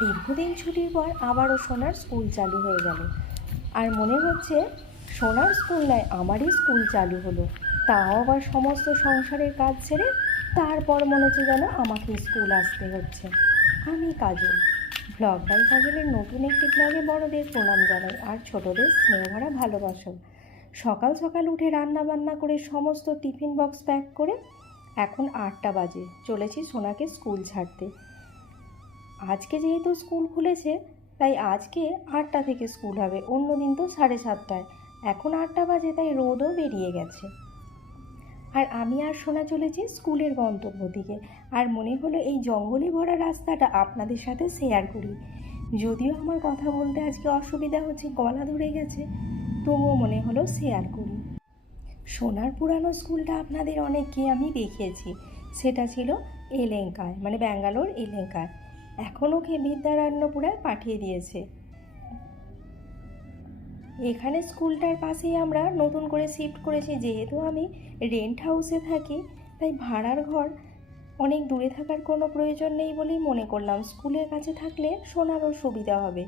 দীর্ঘদিন ছুটির পর আবারও সোনার স্কুল চালু হয়ে গেল। আর মনে হচ্ছে সোনার স্কুল নয়, আমারই স্কুল চালু হলো। তাও আবার সমস্ত সংসারের কাজ ছেড়ে তারপর মনে হচ্ছে যেন আমাকে স্কুল আসতে হচ্ছে। আমি কাজল। ব্লগ বাই কাজলের নতুন একটি ব্লগে বড়দের প্রণাম জানাই আর ছোটদের স্নেহভরা ভালোবাসা সকাল সকাল উঠে রান্না বান্না করে সমস্ত টিফিন বক্স প্যাক করে এখন আটটা বাজে, চলেছি সোনাকে স্কুল ছাড়তে। আজকে যেহেতু স্কুল খুলেছে, তাই আজকে আটটা থেকে স্কুল হবে, অন্য দিন তো সাড়ে সাতটায়। এখন আটটা বাজে, তাই রোদও বেরিয়ে গেছে। আর আমি আর শোনা চলেছি স্কুলের গন্তব্য দিকে। আর মনে হলো এই জঙ্গলে ভরা রাস্তাটা আপনাদের সাথে শেয়ার করি। যদিও আমার কথা বলতে আজকে অসুবিধা হচ্ছে, গলা ধরে গেছে, তবুও মনে হলো শেয়ার করি। সোনার পুরানো স্কুলটা আপনাদের অনেককে আমি দেখিয়েছি। সেটা ছিল এলেঙ্কায় মানে ব্যাঙ্গালোর এলেঙ্কায়। এখন ওকে বিদ্যারণ্যপুরায় পাঠিয়ে দিয়েছে? এখানে স্কুলটার পাশেই আমরা নতুন করে শিফট করেছি, যেহেতু আমি রেন্ট হাউসে থাকি, তাই ভাড়ার ঘর অনেক দূরে থাকার কোনো প্রয়োজন নেই বলেই মনে করলাম। স্কুলের কাছে থাকলে সোনারও সুবিধা হবে।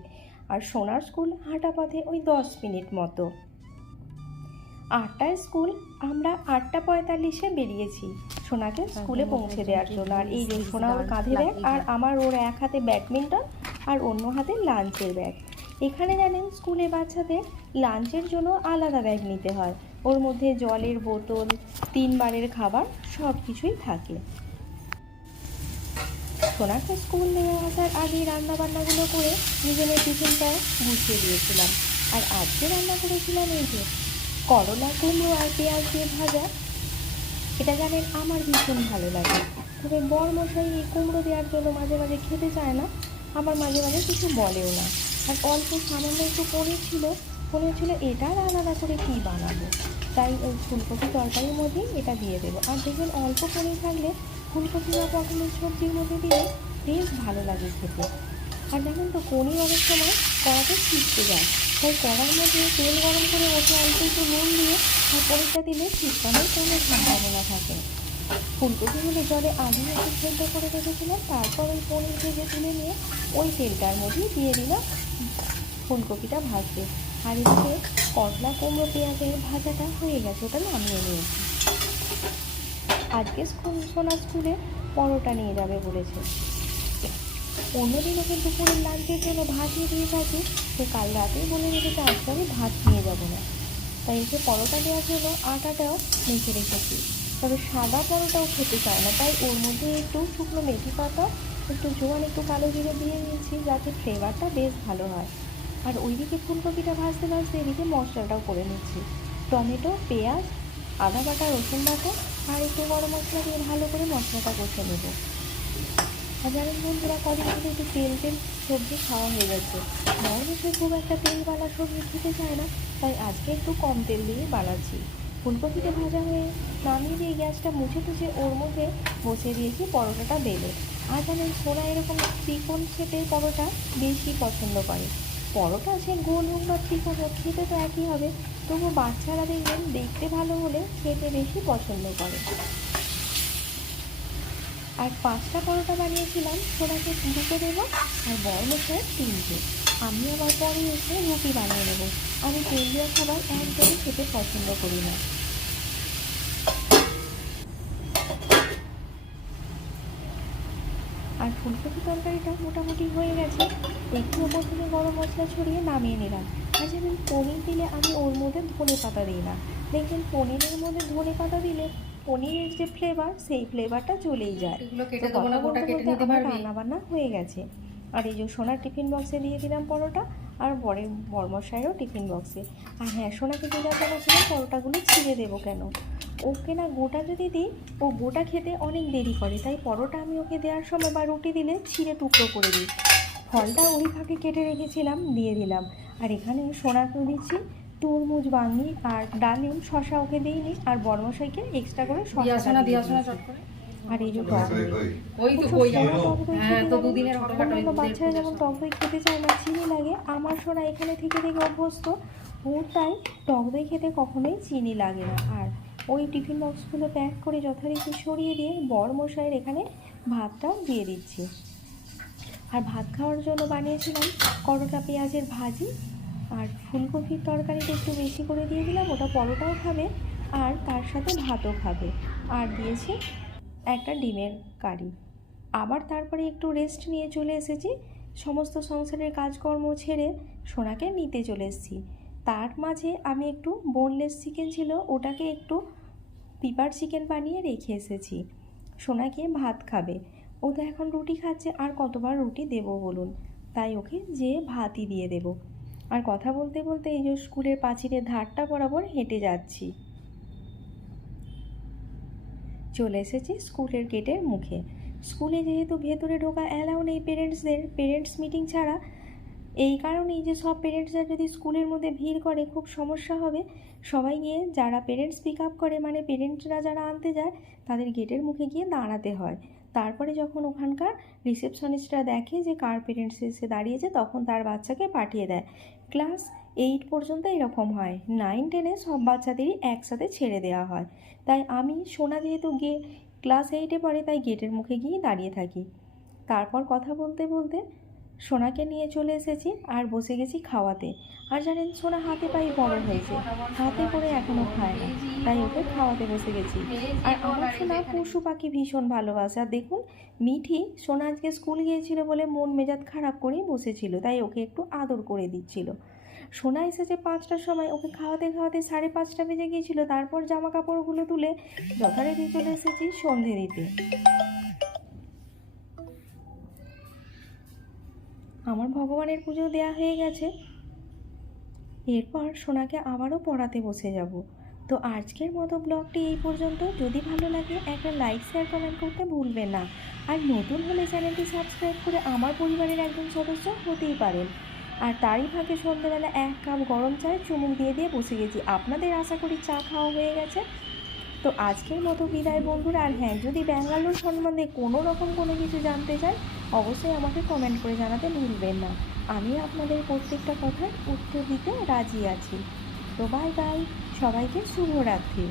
আর সোনার স্কুল হাঁটা পথে ওই দশ মিনিট মতো। আটটায় স্কুল আমরা আটটা পঁয়তাল্লিশে বেরিয়েছি। সোনাকে স্কুলে পৌঁছে দেওয়ার জন্য। আর এই যে সোনা ওর কাঁধে ব্যাগ আর আমার ওর এক হাতে ব্যাডমিন্টন আর অন্য হাতে লাঞ্চের ব্যাগ। এখানে জানেন স্কুলে বাচ্চাদের লাঞ্চের জন্য আলাদা ব্যাগ নিতে হয়। ওর মধ্যে জলের বোতল তিনবারের খাবার সব কিছুই থাকে। সোনাকে স্কুল নিয়ে আসার আগে রান্না বান্নাগুলো করে নিজেদের টিফিনটা গুছিয়ে দিয়েছিলাম। আর আজকে রান্না করেছিলাম এই যে করলা কুমড়ো আর পেঁয়াজ দিয়ে ভাজা, এটা জানেন আমার ভীষণ ভালো লাগে। তবে বর মশাই এই কুমড়ো দেওয়ার জন্য মাঝে মাঝে খেতে চায় না, আবার মাঝে মাঝে কিছু বলেও না। আর অল্প সামান্য একটু পনির ছিল মনে হচ্ছিল এটা আলাদা করে কী বানাবো? তাই ওই ফুলকপি তরকারির মধ্যেই এটা দিয়ে দেবো। আর দেখবেন অল্প পনির থাকলে ফুলকপি বা পটলের সবজির মধ্যে দিয়ে বেশ ভালো লাগে খেতে। আর দেখুন তো, পনির অনেক সময় কড়াতে ছিটকে যায়। তাই কড়ার মধ্যে তেল গরম করে ওঠে অল্প একটু নুন দিয়ে পনিরটা দিলে ছিটকানোর কোনো সম্ভাবনা থাকে। ফুলকপিগুলো জলে আগে একটু করে রেখেছিলাম, তারপর ওই পনির ভেজে তুলে নিয়ে ওই তেলটার মধ্যেই দিয়ে দিলাম ফুলকপিটা ভাজতে। আর এদিকে করলা কুমড়ো পেঁয়াজের ভাজাটা হয়ে গেছে, ওটা নামিয়ে নিয়েছি। আজকে স্কুল সোনা স্কুলে পরোটা নিয়ে যাবে বলেছে। অন্যদিন ওকে দুপুরের লাঞ্চের জন্য ভাত নিয়ে দিয়ে থাকি। সে কাল রাতেই বলে রেখেছে আজকে আমি ভাত নিয়ে যাব না। তাই এসে পরোটা দেওয়ার জন্য আটাটাও মেখে রেখেছি। তবে সাদা পরোটাও খেতে চায় না। তাই ওর মধ্যে একটু শুকনো মেথি পাতা, একটু জোয়ান, একটু কালো জিরে দিয়ে নিয়েছি যাতে ফ্লেভারটা বেশ ভালো হয়। আর ওইদিকে ফুলকপিটা ভাজতে ভাজতে এদিকে মশলাটাও করে নিচ্ছি। টমেটো, পেঁয়াজ, আদা বাটা, রসুন বাটা আর একটু গরম মশলা দিয়ে ভালো করে মশলাটা কষে নেব। জানেন বন্ধুরা কদিন ধরে একটু তেল তেল সবজি খাওয়া হয়ে যাচ্ছে। মহাদেশে খুব একটা তেল বালা সবজি খেতে চায় না। তাই আজকে একটু কম তেল দিয়ে বানাচ্ছি। ফুলকপিটা ভাজা হয়ে নামিয়ে দিয়ে গ্যাসটা মুছে টুছে ওর মধ্যে বসিয়ে দিয়েছি পরোটাটা বেলে। আর জানেন সোনা এরকম ত্রিকোণ শেপের পরোটা বেশি পছন্দ করে। পরোটা সে গোল হোক বা ত্রিকোণ হোক, খেতে তো একই হবে। তবু বাচ্চারা দেখবেন, দেখতে ভালো হলে খেতে বেশি পছন্দ করে। আর পাঁচটা পরোটা বানিয়েছিলাম, সোনাকে দুটো দেবো আর বড় মশাই তিনটে। আমি আবার পরে এসে রুটি বানিয়ে নেব আমি তেল দেওয়া খাবার একদমই খেতে পছন্দ করি না। আর ফুলকপি তরকারিটা মোটামুটি হয়ে গেছে। একটু ওপর থেকে গরম মশলা ছড়িয়ে নামিয়ে নিলাম। আর যেমন পনির দিলে আমি ওর মধ্যে ধনে পাতা দিই না। দেখবেন পনিরের মধ্যে ধনে পাতা দিলে পনিরের যে ফ্লেভার সেই ফ্লেভারটা চলেই যায়। আমার রান্না বান্না হয়ে গেছে। আর এই যে সোনার টিফিন বক্সে দিয়ে দিলাম পরোটা আর বরের বর্মশাইয়েরও টিফিন বক্সে আর হ্যাঁ সোনাকে জিজ্ঞাসা করছিলাম পরোটাগুলো ছিঁড়ে দেবো কেন? ওকে না গোটা যদি দিই ও গোটা খেতে অনেক দেরি করে তাই পরোটা আমি ওকে দেওয়ার সময় বা রুটি দিলে ছিঁড়ে টুকরো করে দিই। ফলটা ওই ফাঁকে কেটে রেখেছিলাম দিয়ে দিলাম। আর এখানে সোনাকে দিচ্ছি তরমুজ বাঙি আর ডালিম শশা ওকে দিইনি আর বর্মশাইকে এক্সট্রা করে শশা। চট করে। আর এই যে টক হ্যাঁ অন্যান্য বাচ্চারা যেমন টক দই খেতে চায় না চিনি লাগে। আমার সোনা এখানে থেকে থেকে অভ্যস্ত। ওর তাই টক দই খেতে কখনোই চিনি লাগে না। আর ওই টিফিন বক্সগুলো প্যাক করে যথারীতি সরিয়ে দিয়ে বর মশাইয়ের এখানে ভাতটা দিয়ে দিচ্ছি। আর ভাত খাওয়ার জন্য বানিয়েছিলাম করলা পেঁয়াজের ভাজি আর ফুলকপির তরকারিটা একটু বেশি করে দিয়ে দিলাম, ওটা পরোটাও খাবে আর তার সাথে ভাতও খাবে। আর দিয়েছি একটা ডিমের কারি। আবার তারপরে একটু রেস্ট নিয়ে চলে এসেছি। সমস্ত সংসারের কাজকর্ম ছেড়ে সোনাকে নিতে চলে এসেছি। তার মাঝে আমি একটু বোনলেস চিকেন ছিল, ওটাকে একটু পিপার চিকেন বানিয়ে রেখে এসেছি। সোনাকে ভাত খাবে। ও তো এখন রুটি খাচ্ছে, আর কতবার রুটি দেবো বলুন? তাই ওকে যে ভাতই দিয়ে দেবো। আর কথা বলতে বলতে এই যে স্কুলের পাঁচিরের ধারটা বরাবর হেঁটে যাচ্ছি। চলে এসেছি স্কুলের গেটের মুখে। স্কুলে যেহেতু ভেতরে ঢোকা অ্যালাউ নেই পেরেন্টসদের, পেরেন্টস মিটিং ছাড়া। এই কারণেই যে সব পেরেন্টসরা যদি স্কুলের মধ্যে ভিড় করে, খুব সমস্যা হবে। সবাই গিয়ে যারা পেরেন্টস পিক আপ করে মানে পেরেন্টসরা যারা আনতে যায়, তাদের গেটের মুখে গিয়ে দাঁড়াতে হয়। তারপরে যখন ওখানকার রিসেপশনিস্টরা দেখে যে কার পেরেন্টস এসে দাঁড়িয়েছে, তখন তার বাচ্চাকে পাঠিয়ে দেয়। ক্লাস এইট পর্যন্ত এরকম হয়। নাইন টেনে সব বাচ্চাদেরই একসাথে ছেড়ে দেওয়া হয়। তাই আমি সোনা যেহেতু গিয়ে ক্লাস এইটে পরে তাই গেটের মুখে গিয়ে দাঁড়িয়ে থাকি। তারপর কথা বলতে বলতে সোনাকে নিয়ে চলে এসেছি আর বসে গেছি খাওয়াতে। আর জানেন, সোনা হাতে পায়ে বড় হয়েছে। হাতে করে এখনও খায় না। তাই ওকে খাওয়াতে বসে গেছি। আর আমার সোনা পশু পাখি ভীষণ ভালোবাসে। আর দেখুন, মিঠি সোনা আজকে স্কুল গিয়েছিল বলে মন মেজাজ খারাপ করেই বসেছিল। তাই ওকে একটু আদর করে দিচ্ছিল। সোনা এসেছে পাঁচটার সময়। ওকে খাওয়াতে খাওয়াতে সাড়ে পাঁচটা বেজে গিয়েছিল। তারপর জামা কাপড়গুলো তুলে যথারীতি চলে এসেছি সন্ধে দিতে। আমার ভগবানের পুজো দেয়া হয়ে গেছে। এরপর সোনাকে আবারও পড়াতে বসে যাব। তো আজকের মতো ব্লগটি এই পর্যন্ত। যদি ভালো লাগে, একটা লাইক শেয়ার কমেন্ট করতে ভুলবেন না। আর নতুন হলে চ্যানেলটি সাবস্ক্রাইব করে আমার পরিবারের একজন সদস্য হতেই পারেন। আর তারই ফাঁকে সন্ধ্যেবেলা এক কাপ গরম চায় চুমুক দিয়ে দিয়ে বসে গেছি। আপনাদের আশা করি চা খাওয়া হয়ে গেছে। তো আজকের মতো বিদায় বন্ধুরা। আর হ্যাঁ যদি ব্যাঙ্গালোর সম্বন্ধে কোনো রকম কোনো কিছু জানতে চান অবশ্যই আমাকে কমেন্ট করে জানাতে ভুলবেন না। আমি আপনাদের প্রত্যেকটা কথার উত্তর দিতে রাজি আছি। তো বাই বাই সবাইকে শুভরাত্রি।